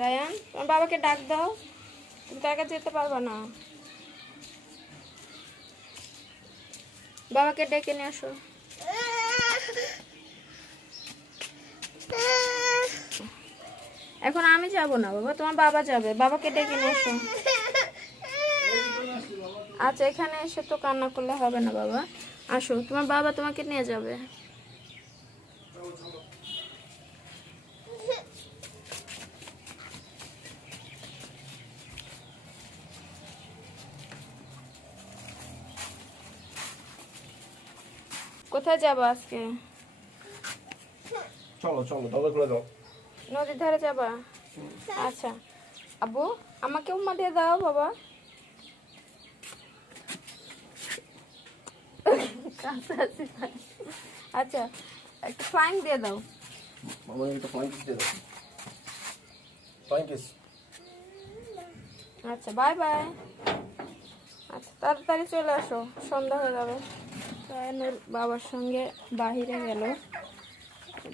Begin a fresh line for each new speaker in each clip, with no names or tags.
Ryan, তোমার বাবাকে ডাক দাও। তুমি তো একা যেতে পারবে না। বাবাকে ডেকে নিয়ে আসো। এখন আমি যাব না, বাবা। তোমার বাবা যাবে। বাবাকে ডেকে নিয়ে আসো। আচ্ছা এখানে এসে তো কান্না করলে হবে না, বাবা। আসো, তোমার বাবা তোমাকে নিয়ে যাবে। কোথায় যাব আজকে?
চলো চলো দরজা খুলে দাও।
নদীর ধারে যাবা? আচ্ছা। আব্বু আমাকে উম্মা দিয়ে দাও বাবা। আচ্ছা একটা ফ্লাইং দিয়ে দাও।
মামা একটা ফ্লাইং দিয়ে দাও। ফ্লাইং কিস
আচ্ছা বাই বাই আচ্ছা তাড়াতাড়ি চলে আসো সন্ধ্যা হয়ে যাবে। রায়নের বাবার সঙ্গে বাহিরে গেল।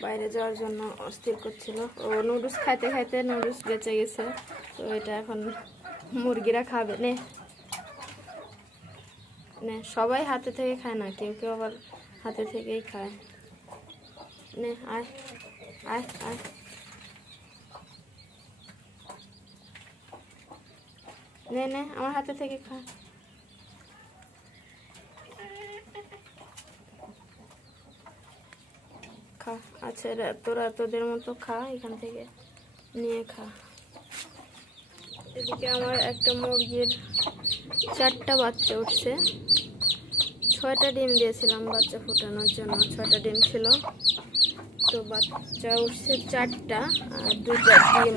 বাইরে যাওয়ার জন্য অস্থির করছিল। ও নুডলস খাইতে খাইতে নুডলস বেঁচে গেছে। তো এটা এখন মুরগিরা খাবে। নে। নে, সবাই হাতে থেকে খায় না, কেউ কেউ আবার হাতে থেকেই খায়। নে, আয় আয় আয়। নে, আমার হাতে থেকে খা। খা। আচ্ছা তোরা তোদের মতো খা এখান থেকে। নিয়ে খা। এদিকে আমার একটা মুরগির চারটা বাচ্চা উঠছে। ছয়টা ডিম দিয়েছিলাম বাচ্চা ফোটানোর জন্য, ছয়টা ডিম ছিল। তো বাচ্চা উঠছে চারটা আর দুটা ডিম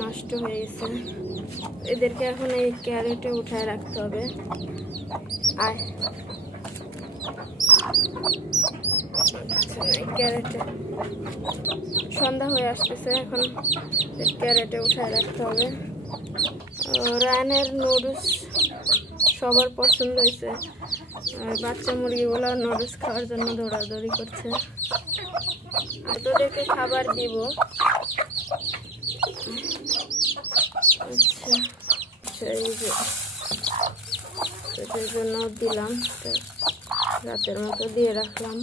নষ্ট হয়ে গেছে। এদেরকে এখন এই ক্যারেটে উঠায় রাখতে হবে। এই ক্যারেটে। সন্ধ্যা হয়ে আসতেছে এখন। ক্যারেটে উঠায় রাখতে হবে। রায়ানের নুডলস সবার পছন্দ হয়েছে। বাচ্চা মুরগিগুলো নুডলস খাওয়ার জন্য দৌড়াদৌড়ি করছে। তোদেরকে খাবার দিব। আচ্ছা আচ্ছা এই যে জন্য দিলাম। রাতের মতো দিয়ে রাখলাম।